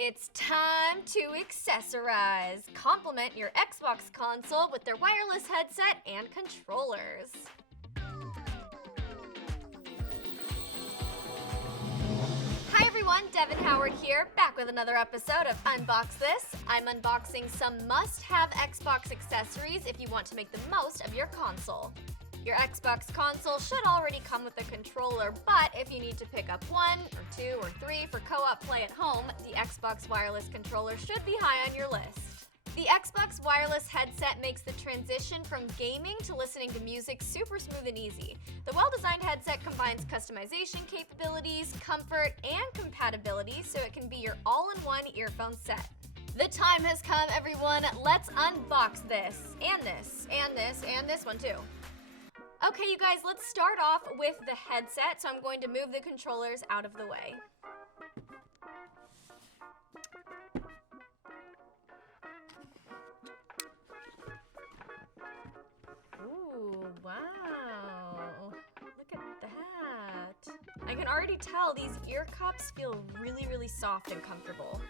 It's time to accessorize. Complement your Xbox console with their wireless headset and controllers. Hi everyone, Devin Howard here, back with another episode of Unbox This. I'm unboxing some must-have Xbox accessories if you want to make the most of your console. Your Xbox console should already come with a controller, but if you need to pick up one, or two, or three for co-op play at home, the Xbox wireless controller should be high on your list. The Xbox wireless headset makes the transition from gaming to listening to music super smooth and easy. The well-designed headset combines customization capabilities, comfort, and compatibility so it can be your all-in-one earphone set. The time has come, everyone. Let's unbox this, and this, and this, and this one too. Okay, you guys, let's start off with the headset, so I'm going to move the controllers out of the way. Ooh, wow. Look at that. I can already tell these ear cups feel really, really soft and comfortable.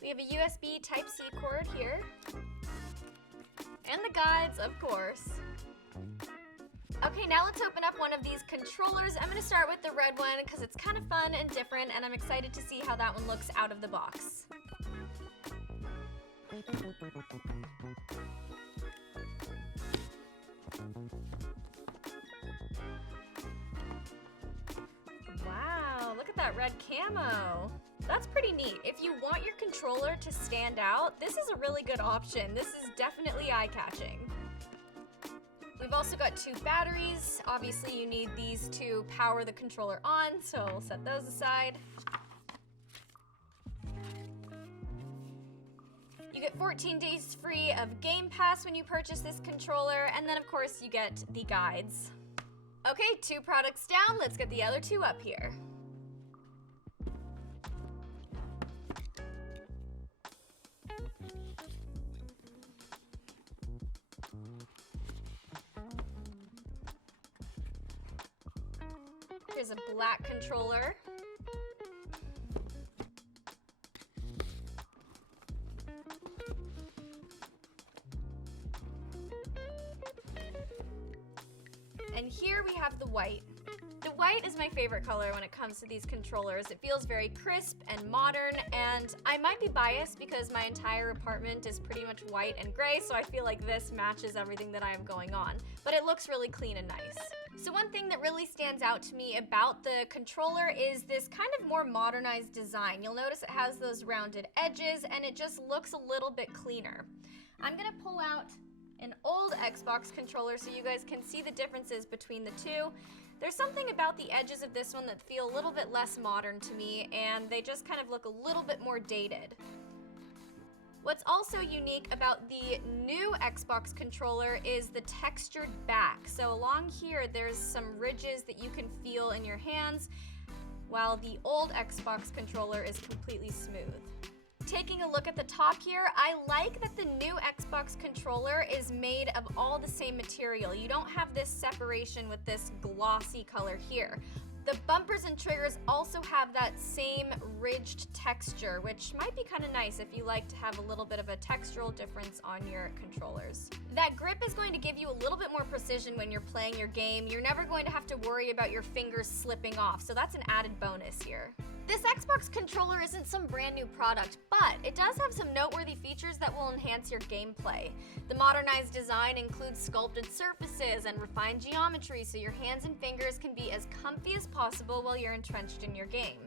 We have a USB Type-C cord here. And the guides, of course. Okay, now let's open up one of these controllers. I'm gonna start with the red one because it's kind of fun and different, and I'm excited to see how that one looks out of the box. Wow, look at that red camo. That's pretty neat. If you want your controller to stand out, this is a really good option. This is definitely eye-catching. We've also got two batteries. Obviously, you need these to power the controller on, so we'll set those aside. You get 14 days free of Game Pass when you purchase this controller, and then of course you get the guides. Okay, two products down. Let's get the other two up here. Here's a black controller. And here we have the white. The white is my favorite color when it comes to these controllers. It feels very crisp and modern, and I might be biased because my entire apartment is pretty much white and gray, so I feel like this matches everything that I have going on. But it looks really clean and nice. So one thing that really stands out to me about the controller is this kind of more modernized design. You'll notice it has those rounded edges, and it just looks a little bit cleaner. I'm gonna pull out an old Xbox controller so you guys can see the differences between the two. There's something about the edges of this one that feel a little bit less modern to me, and they just kind of look a little bit more dated. What's also unique about the new Xbox controller is the textured back. So along here, there's some ridges that you can feel in your hands, while the old Xbox controller is completely smooth. Taking a look at the top here, I like that the new Xbox controller is made of all the same material. You don't have this separation with this glossy color here. The bumpers and triggers also have that same ridged texture, which might be kind of nice if you like to have a little bit of a textural difference on your controllers. That grip is going to give you a little bit more precision when you're playing your game. You're never going to have to worry about your fingers slipping off, so that's an added bonus here. This Xbox controller isn't some brand new product, but it does have some noteworthy features that will enhance your gameplay. The modernized design includes sculpted surfaces and refined geometry so your hands and fingers can be as comfy as possible while you're entrenched in your game.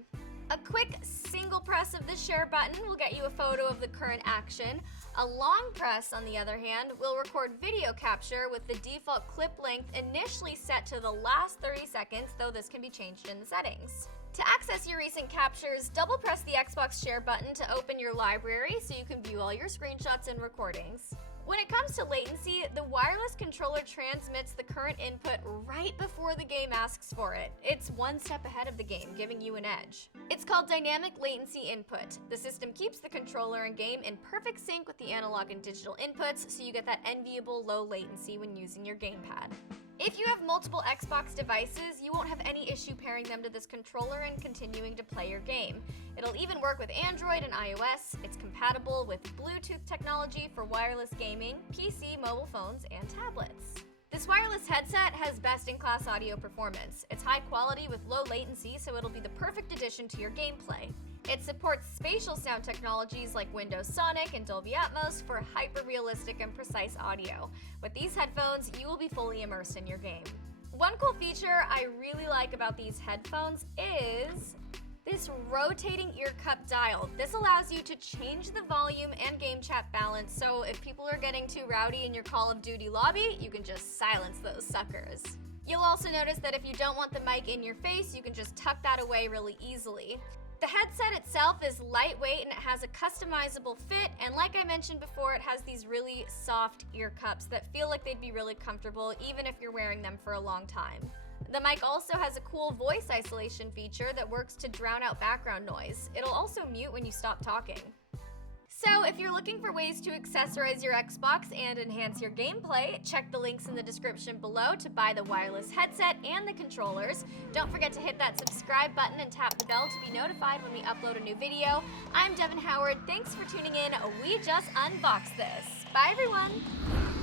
A quick single press of the share button will get you a photo of the current action. A long press, on the other hand, will record video capture with the default clip length initially set to the last 30 seconds, though this can be changed in the settings. To access your recent captures, double press the Xbox share button to open your library so you can view all your screenshots and recordings. When it comes to latency, the wireless controller transmits the current input right before the game asks for it. It's one step ahead of the game, giving you an edge. It's called dynamic latency input. The system keeps the controller and game in perfect sync with the analog and digital inputs, so you get that enviable low latency when using your gamepad. If you have multiple Xbox devices, you won't have any issue pairing them to this controller and continuing to play your game. It'll even work with Android and iOS. It's compatible with Bluetooth technology for wireless gaming, PC, mobile phones, and tablets. This wireless headset has best-in-class audio performance. It's high quality with low latency, so it'll be the perfect addition to your gameplay. It supports spatial sound technologies like Windows Sonic and Dolby Atmos for hyper-realistic and precise audio. With these headphones, you will be fully immersed in your game. One cool feature I really like about these headphones is this rotating ear cup dial. This allows you to change the volume and game chat balance, so if people are getting too rowdy in your Call of Duty lobby, you can just silence those suckers. You'll also notice that if you don't want the mic in your face, you can just tuck that away really easily. The headset itself is lightweight and it has a customizable fit, and like I mentioned before, it has these really soft ear cups that feel like they'd be really comfortable even if you're wearing them for a long time. The mic also has a cool voice isolation feature that works to drown out background noise. It'll also mute when you stop talking. So if you're looking for ways to accessorize your Xbox and enhance your gameplay, check the links in the description below to buy the wireless headset and the controllers. Don't forget to hit that subscribe button and tap the bell to be notified when we upload a new video. I'm Devin Howard. Thanks for tuning in. We just unboxed this. Bye everyone.